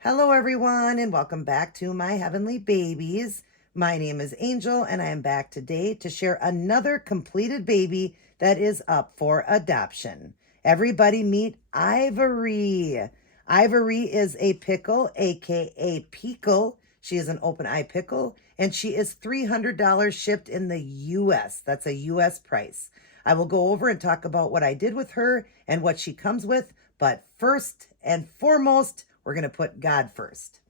Hello, everyone, and welcome back to my heavenly babies. My name is Angel, and I am back today to share another completed baby that is up for adoption. Everybody meet Ivory. Ivory is a pickle, aka Peekle. She is an open eye pickle, and she is $300 shipped in the US. That's a US price. I will go over and talk about what I did with her and what she comes with, but first and foremost, we're going to put God first.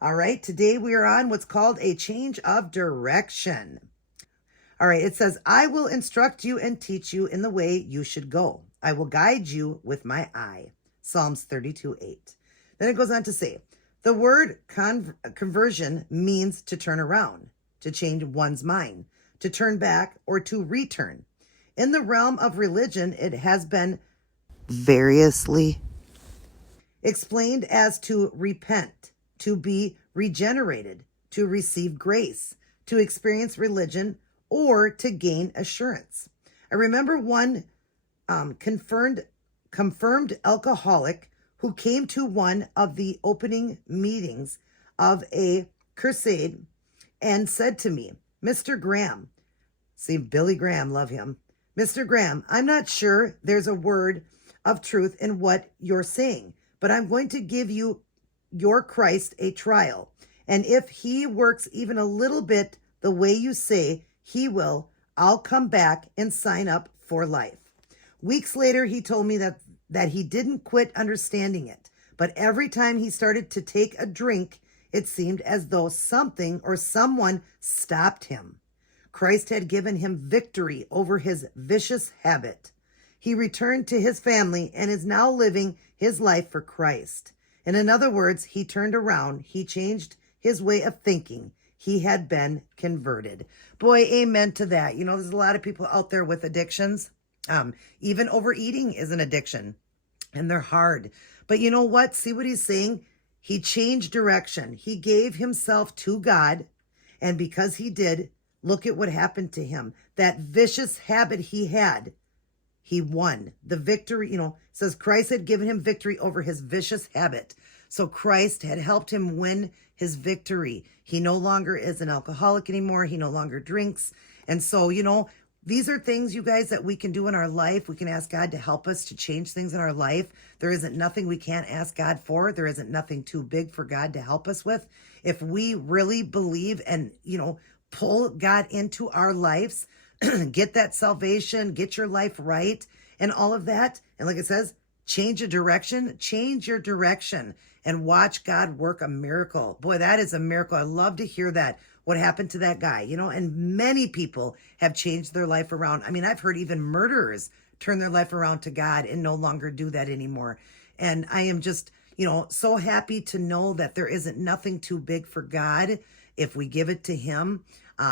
All right, today we are on what's called a change of direction. All right, it says, I will instruct you and teach you in the way you should go. I will guide you with my eye. Psalms 32:8. Then it goes on to say, the word conversion means to turn around, to change one's mind, to turn back, or to return. In the realm of religion, it has been variously explained as to repent, to be regenerated, to receive grace, to experience religion, or to gain assurance. I remember one confirmed alcoholic who came to one of the opening meetings of a crusade and said to me, Mr. Graham, see, Billy Graham, love him. Mr. Graham, I'm not sure there's a word of truth in what you're saying, but I'm going to give you your Christ a trial. And if he works even a little bit the way you say he will, I'll come back and sign up for life. Weeks later, he told me that he didn't quit understanding it, but every time he started to take a drink, it seemed as though something or someone stopped him. Christ had given him victory over his vicious habit. He returned to his family and is now living his life for Christ. And in other words, he turned around. He changed his way of thinking. He had been converted. Boy, amen to that. You know, there's a lot of people out there with addictions. Even overeating is an addiction, and they're hard. But you know what? See what he's saying? He changed direction. He gave himself to God, and because he did, look at what happened to him. That vicious habit he had, he won the victory. You know, it says Christ had given him victory over his vicious habit. So Christ had helped him win his victory. He no longer is an alcoholic anymore. He no longer drinks. And so, you know, these are things, you guys, that we can do in our life. We can ask God to help us to change things in our life. There isn't nothing we can't ask God for. There isn't nothing too big for God to help us with. If we really believe and, you know, pull God into our lives, get that salvation, get your life right, and all of that. And like it says, change your direction and watch God work a miracle. Boy, that is a miracle. I love to hear that. What happened to that guy, you know, and many people have changed their life around. I mean, I've heard even murderers turn their life around to God and no longer do that anymore. And I am just, you know, so happy to know that there isn't nothing too big for God if we give it to him.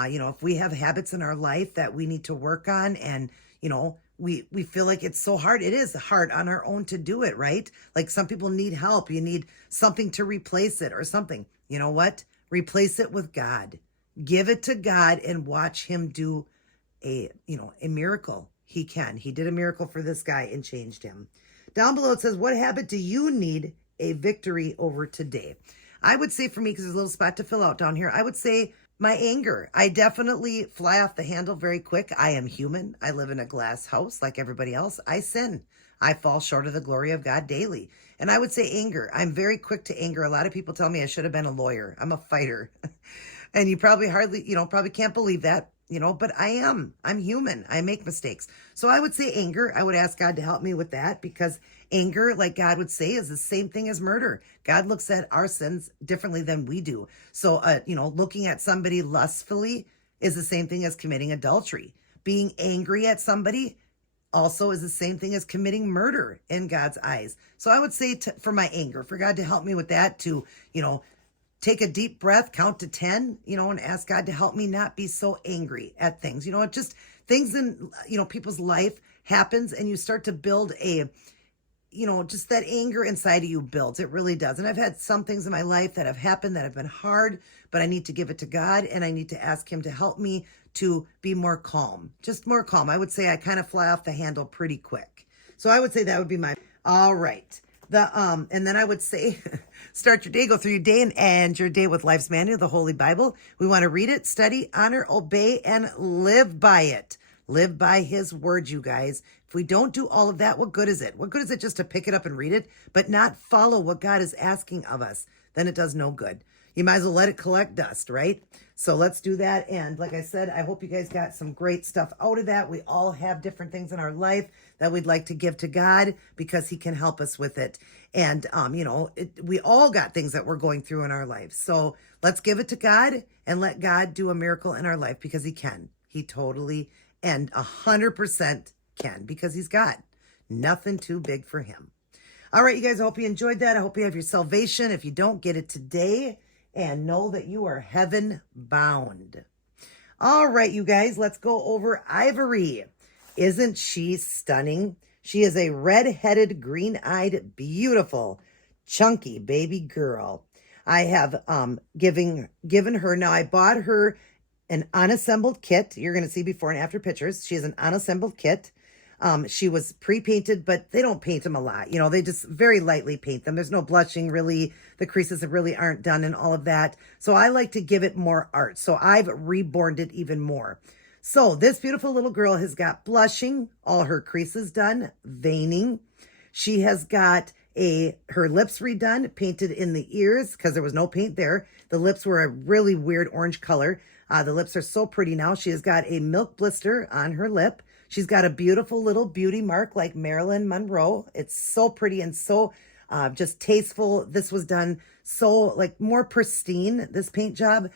You know, if we have habits in our life that we need to work on and, you know, we feel like it's so hard. It is hard on our own to do it, right? Like some people need help. You need something to replace it or something. You know what? Replace it with God. Give it to God and watch him do a miracle. He can. He did a miracle for this guy and changed him. Down below it says, what habit do you need a victory over today? I would say for me, because there's a little spot to fill out down here, I would say my anger. I definitely fly off the handle very quick. I am human. I live in a glass house like everybody else. I sin. I fall short of the glory of God daily. And I would say anger. I'm very quick to anger. A lot of people tell me I should have been a lawyer. I'm a fighter. And you probably probably can't believe that, you know, but I am. I'm human. I make mistakes. So I would say anger. I would ask God to help me with that because anger, like God would say, is the same thing as murder. God looks at our sins differently than we do. So, looking at somebody lustfully is the same thing as committing adultery. Being angry at somebody also is the same thing as committing murder in God's eyes. So I would say for my anger, for God to help me with that, to, take a deep breath, count to 10, and ask God to help me not be so angry at things. Just things in, people's life happens and you start to build just that anger inside of you builds. It really does. And I've had some things in my life that have happened that have been hard, but I need to give it to God and I need to ask him to help me to be more calm, just more calm. I would say I kind of fly off the handle pretty quick. So I would say that would be all right. And then I would say, start your day, go through your day, and end your day with Life's Manual, the Holy Bible. We want to read it, study, honor, obey, and live by it. Live by his word, you guys. If we don't do all of that, what good is it? What good is it just to pick it up and read it, but not follow what God is asking of us? Then it does no good. You might as well let it collect dust, right? So let's do that. And like I said, I hope you guys got some great stuff out of that. We all have different things in our life that we'd like to give to God because he can help us with it. And, we all got things that we're going through in our lives. So let's give it to God and let God do a miracle in our life because he can. He totally and 100% can because he's God. Nothing too big for him. All right, you guys, I hope you enjoyed that. I hope you have your salvation. If you don't, get it today and know that you are heaven bound. All right, you guys, let's go over Ivory. Isn't she stunning? She is a red-headed, green-eyed, beautiful, chunky baby girl. I have given her, now I bought her an unassembled kit. You're going to see before and after pictures. She is an unassembled kit. She was pre-painted, but they don't paint them a lot. They just very lightly paint them. There's no blushing really. The creases really aren't done and all of that. So I like to give it more art. So I've reborned it even more. So this beautiful little girl has got blushing, all her creases done, veining. She has got her lips redone, painted in the ears because there was no paint there. The lips were a really weird orange color. The lips are so pretty now. She has got a milk blister on her lip. She's got a beautiful little beauty mark like Marilyn Monroe. It's so pretty and so just tasteful. This was done so like more pristine, this paint job.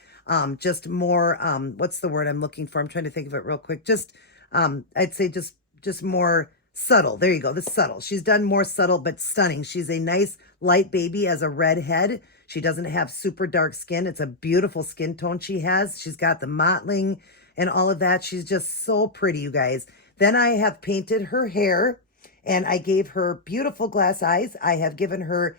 Just more, what's the word I'm looking for? I'm trying to think of it real quick. Just, I'd say just more subtle. There you go. The subtle. She's done more subtle, but stunning. She's a nice light baby as a redhead. She doesn't have super dark skin. It's a beautiful skin tone she has. She's got the mottling and all of that. She's just so pretty, you guys. Then I have painted her hair and I gave her beautiful glass eyes. I have given her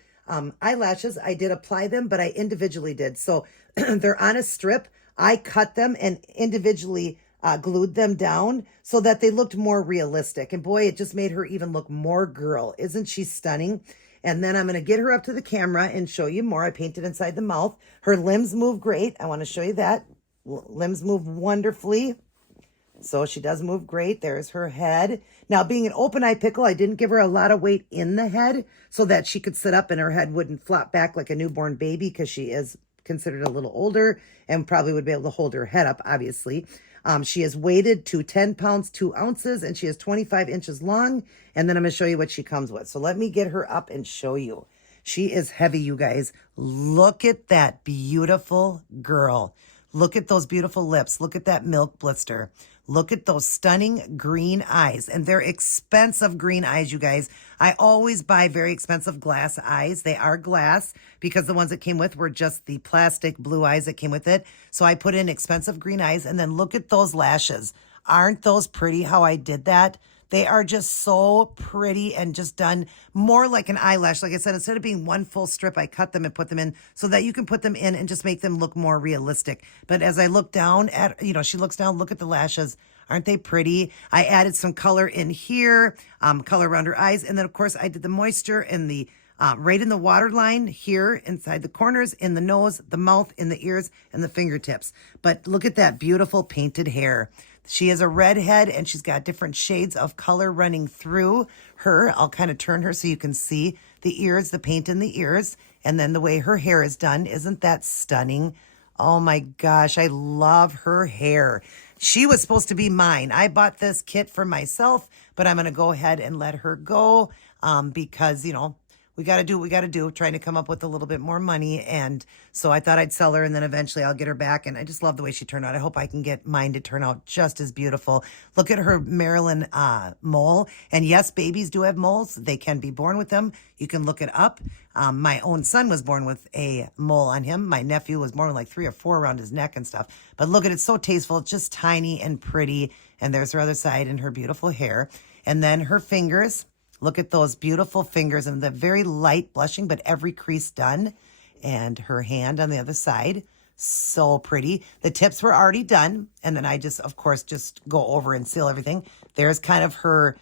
eyelashes. I did apply them, but I individually did. So they're on a strip. I cut them and individually glued them down so that they looked more realistic. And boy, it just made her even look more girl. Isn't she stunning? And then I'm going to get her up to the camera and show you more. I painted inside the mouth. Her limbs move great. I want to show you that. Limbs move wonderfully. So she does move great. There's her head. Now, being an open eye pickle, I didn't give her a lot of weight in the head so that she could sit up and her head wouldn't flop back like a newborn baby because she is considered a little older and probably would be able to hold her head up, obviously. She is weighted to 10 pounds, 2 ounces, and she is 25 inches long. And then I'm going to show you what she comes with. So let me get her up and show you. She is heavy, you guys. Look at that beautiful girl. Look at those beautiful lips. Look at that milk blister. Look at those stunning green eyes. And they're expensive green eyes, you guys. I always buy very expensive glass eyes. They are glass because the ones that came with were just the plastic blue eyes that came with it. So I put in expensive green eyes. And then look at those lashes. Aren't those pretty how I did that? They are just so pretty and just done more like an eyelash. Like I said, instead of being one full strip, I cut them and put them in so that you can put them in and just make them look more realistic. But as I look down at, she looks down, look at the lashes. Aren't they pretty? I added some color in here, color around her eyes. And then, of course, I did the moisture in the right in the waterline here inside the corners, in the nose, the mouth, in the ears, and the fingertips. But look at that beautiful painted hair. She is a redhead and she's got different shades of color running through her. I'll kind of turn her so you can see the ears, the paint in the ears, and then the way her hair is done. Isn't that stunning? Oh my gosh, I love her hair. She was supposed to be mine. I bought this kit for myself, but I'm going to go ahead and let her go because, we got to do what we got to do, trying to come up with a little bit more money. And so I thought I'd sell her and then eventually I'll get her back. And I just love the way she turned out. I hope I can get mine to turn out just as beautiful. Look at her Marilyn mole. And yes, babies do have moles. They can be born with them. You can look it up. My own son was born with a mole on him. My nephew was born with like 3 or 4 around his neck and stuff. But look at it, it's so tasteful. It's just tiny and pretty. And there's her other side and her beautiful hair. And then her fingers. Look at those beautiful fingers and the very light blushing, but every crease done. And her hand on the other side. So pretty. The tips were already done. And then I just, of course, just go over and seal everything. There's kind of her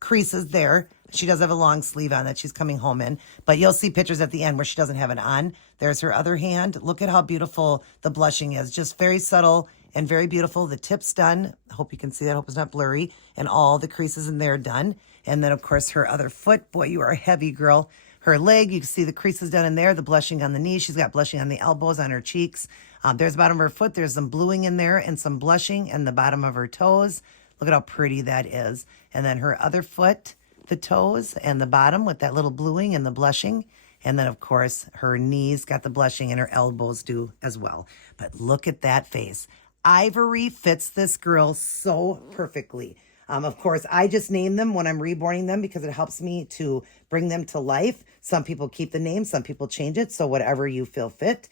creases there. She does have a long sleeve on that she's coming home in, but you'll see pictures at the end where she doesn't have it on. There's her other hand. Look at how beautiful the blushing is. Just very subtle and very beautiful. The tip's done. Hope you can see that. Hope it's not blurry. And all the creases in there done. And then, of course, her other foot. Boy, you are a heavy girl. Her leg, you can see the creases done in there. The blushing on the knees. She's got blushing on the elbows, on her cheeks. There's the bottom of her foot. There's some bluing in there and some blushing and the bottom of her toes. Look at how pretty that is. And then her other foot, the toes and the bottom with that little bluing and the blushing. And then, of course, her knees got the blushing and her elbows do as well. But look at that face. Ivory fits this girl so perfectly. Of course, I just name them when I'm reborning them because it helps me to bring them to life. Some people keep the name, some people change it. So whatever you feel fit.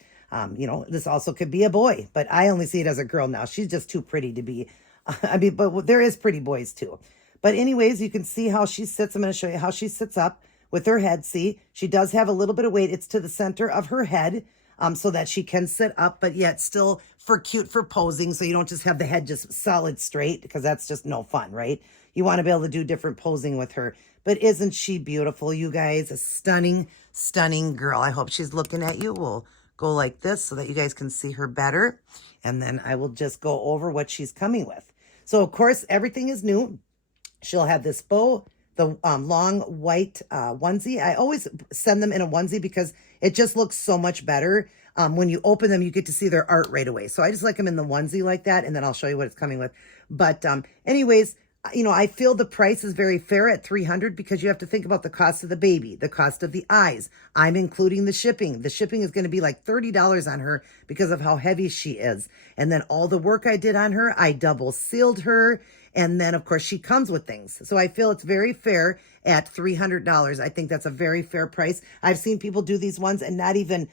This also could be a boy, but I only see it as a girl now. She's just too pretty to be. But there is pretty boys too. But anyways, you can see how she sits. I'm going to show you how she sits up with her head. See, she does have a little bit of weight. It's to the center of her head so that she can sit up, but yet still cute for posing. So you don't just have the head just solid straight because that's just no fun, right? You want to be able to do different posing with her. But isn't she beautiful, you guys? A stunning, stunning girl. I hope she's looking at you. We'll go like this so that you guys can see her better. And then I will just go over what she's coming with. So, of course, everything is new. She'll have this bow, the long white onesie. I always send them in a onesie because it just looks so much better. When you open them, you get to see their art right away. So I just like them in the onesie like that, and then I'll show you what it's coming with. But anyways, I feel the price is very fair at $300 because you have to think about the cost of the baby, the cost of the eyes. I'm including the shipping. The shipping is going to be like $30 on her because of how heavy she is. And then all the work I did on her, I double sealed her. And then, of course, she comes with things. So I feel it's very fair at $300. I think that's a very fair price. I've seen people do these ones and not even,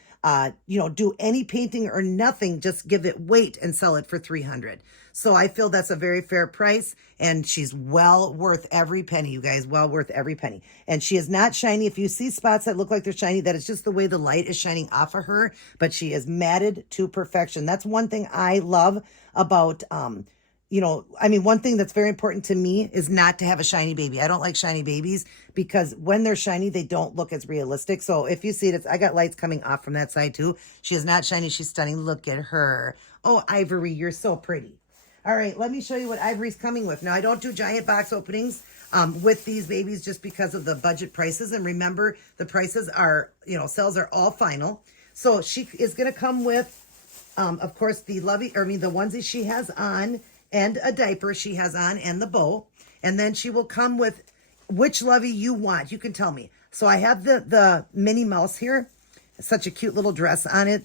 do any painting or nothing. Just give it weight and sell it for $300. So I feel that's a very fair price. And she's well worth every penny, you guys. Well worth every penny. And she is not shiny. If you see spots that look like they're shiny, that is just the way the light is shining off of her. But she is matted to perfection. That's one thing I love about one thing that's very important to me is not to have a shiny baby. I don't like shiny babies because when they're shiny, they don't look as realistic. So if you see it, I got lights coming off from that side too. She is not shiny. She's stunning. Look at her. Oh, Ivory, you're so pretty. All right, let me show you what Ivory's coming with. Now, I don't do giant box openings with these babies just because of the budget prices. And remember, the prices are, sales are all final. So she is going to come with, of course, the onesie she has on, and a diaper she has on, and the bow. And then she will come with which Lovey you want. You can tell me. So I have the Minnie Mouse here. Such a cute little dress on it.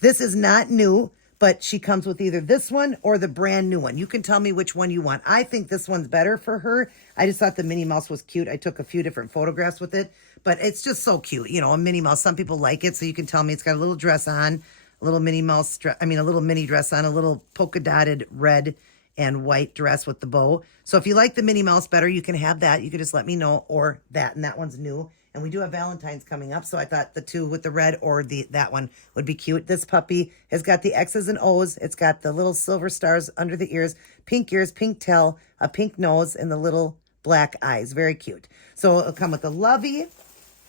This is not new, but she comes with either this one or the brand new one. You can tell me which one you want. I think this one's better for her. I just thought the Minnie Mouse was cute. I took a few different photographs with it, but it's just so cute. A Minnie Mouse. Some people like it, so you can tell me. It's got a little dress on, a little Minnie Mouse, a little mini dress on, a little polka dotted red and white dress with the bow. So if you like the Minnie Mouse better, you can have that. You can just let me know, or that, and that one's new. And we do have Valentine's coming up, so I thought the two with the red or that one would be cute. This puppy has got the X's and O's. It's got the little silver stars under the ears, pink tail, a pink nose, and the little black eyes. Very cute. So it'll come with a Lovey,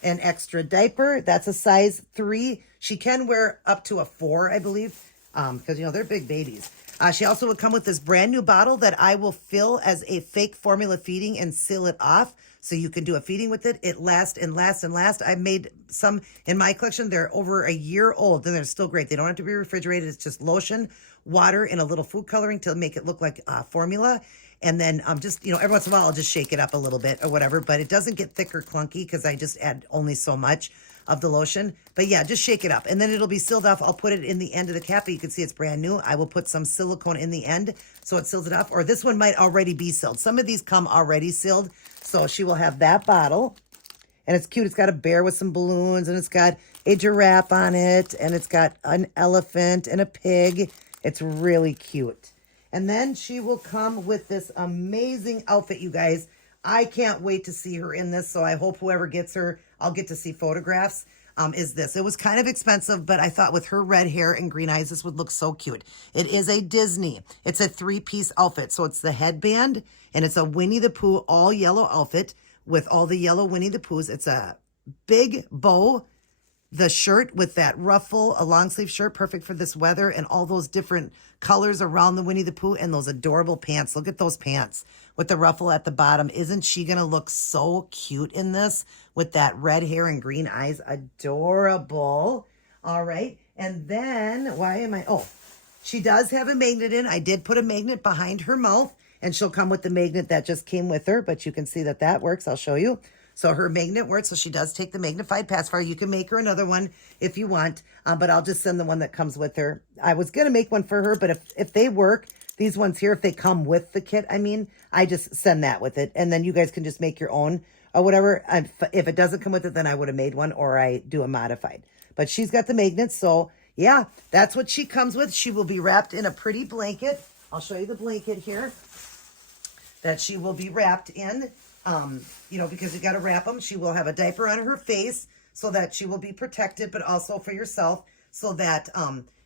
an extra diaper. That's a size 3. She can wear up to a 4, I believe, because, they're big babies. She also will come with this brand new bottle that I will fill as a fake formula feeding and seal it off so you can do a feeding with it. It lasts and lasts and lasts. I made some in my collection. They're over a year old and they're still great. They don't have to be refrigerated. It's just lotion, water, and a little food coloring to make it look like formula. And then every once in a while, I'll just shake it up a little bit or whatever, but it doesn't get thick or clunky because I just add only so much of the lotion. But yeah, just shake it up and then it'll be sealed off. I'll put it in the end of the cap, but you can see it's brand new. I will put some silicone in the end so it seals it off, or this one might already be sealed. Some of these come already sealed. So she will have that bottle, and it's cute. It's got a bear with some balloons, and it's got a giraffe on it, and it's got an elephant and a pig. It's really cute. And then she will come with this amazing outfit, you guys. I can't wait to see her in this, so I hope whoever gets her, I'll get to see photographs. is this. It was kind of expensive, but I thought with her red hair and green eyes, this would look so cute. It is a Disney. It's a 3-piece outfit. So it's the headband and it's a Winnie the Pooh all yellow outfit with all the yellow Winnie the Poohs. It's a big bow, the shirt with that ruffle, a long sleeve shirt, perfect for this weather, and all those different colors around the Winnie the Pooh, and those adorable pants. Look at those pants with the ruffle at the bottom. Isn't she going to look so cute in this with that red hair and green eyes? Adorable. All right. And then, she does have a magnet in. I did put a magnet behind her mouth, and she'll come with the magnet that just came with her, but you can see that that works. I'll show you. So her magnet works, so she does take the magnified pacifier. You can make her another one if you want, but I'll just send the one that comes with her. I was going to make one for her, but if they work, these ones here, if they come with the kit, I just send that with it, and then you guys can just make your own or whatever. If it doesn't come with it, then I would have made one, or I do a modified. But she's got the magnets, so yeah, that's what she comes with. She will be wrapped in a pretty blanket. I'll show you the blanket here that she will be wrapped in. Because you got to wrap them. She will have a diaper on her face so that she will be protected, but also for yourself so that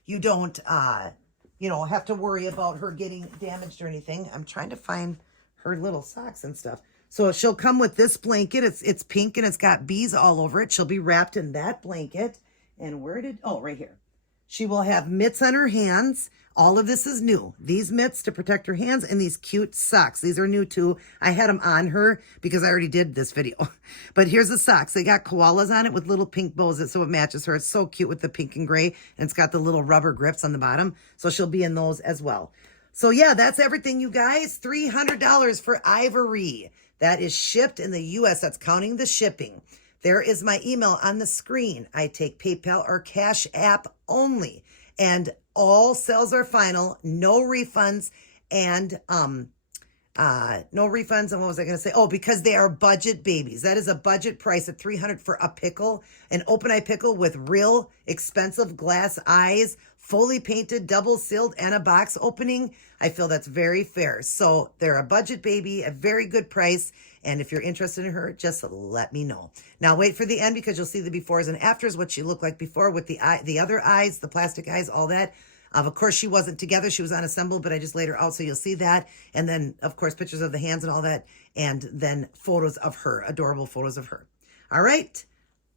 you don't, have to worry about her getting damaged or anything. I'm trying to find her little socks and stuff. So she'll come with this blanket. It's pink and it's got bees all over it. She'll be wrapped in that blanket. And right here. She will have mitts on her hands. All of this is new. These mitts to protect her hands and these cute socks. These are new too. I had them on her because I already did this video. But here's the socks. They got koalas on it with little pink bows so it matches her. It's so cute with the pink and gray. And it's got the little rubber grips on the bottom. So she'll be in those as well. So yeah, that's everything, you guys. $300 for Ivory. That is shipped in the U.S. That's counting the shipping. There is my email on the screen. I take PayPal or Cash App only. And all sales are final, no refunds, and no refunds. And what was I going to say? Oh, because they are budget babies. That is a budget price of $300 for a pickle, an open eye pickle with real expensive glass eyes, fully painted, double sealed, and a box opening. I feel that's very fair. So they're a budget baby, a very good price. And if you're interested in her, just let me know. Now wait for the end because you'll see the befores and afters, what she looked like before with the other eyes, the plastic eyes, all that. Of course, she wasn't together. She was unassembled, but I just laid her out so you'll see that. And then, of course, pictures of the hands and all that. And then photos of her, adorable photos of her. All right,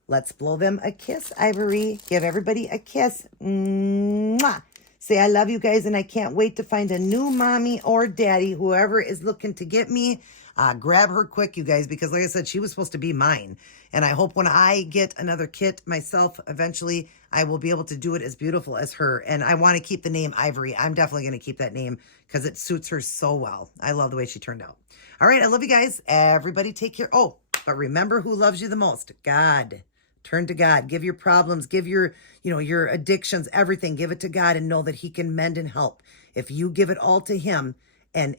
let's blow them a kiss, Ivory. Give everybody a kiss. Mwah. Say I love you guys, and I can't wait to find a new mommy or daddy, whoever is looking to get me. Grab her quick, you guys, because like I said, she was supposed to be mine. And I hope when I get another kit myself, eventually, I will be able to do it as beautiful as her. And I want to keep the name Ivory. I'm definitely going to keep that name because it suits her so well. I love the way she turned out. All right, I love you guys. Everybody take care. Oh, but remember who loves you the most. God. Turn to God. Give your problems. Give your addictions, everything. Give it to God and know that he can mend and help. If you give it all to him, and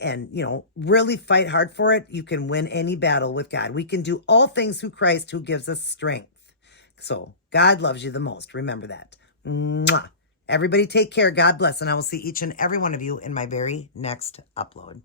really fight hard for it, you can win any battle with God. We can do all things through Christ who gives us strength. So God loves you the most. Remember that. Mwah. Everybody take care. God bless. And I will see each and every one of you in my very next upload.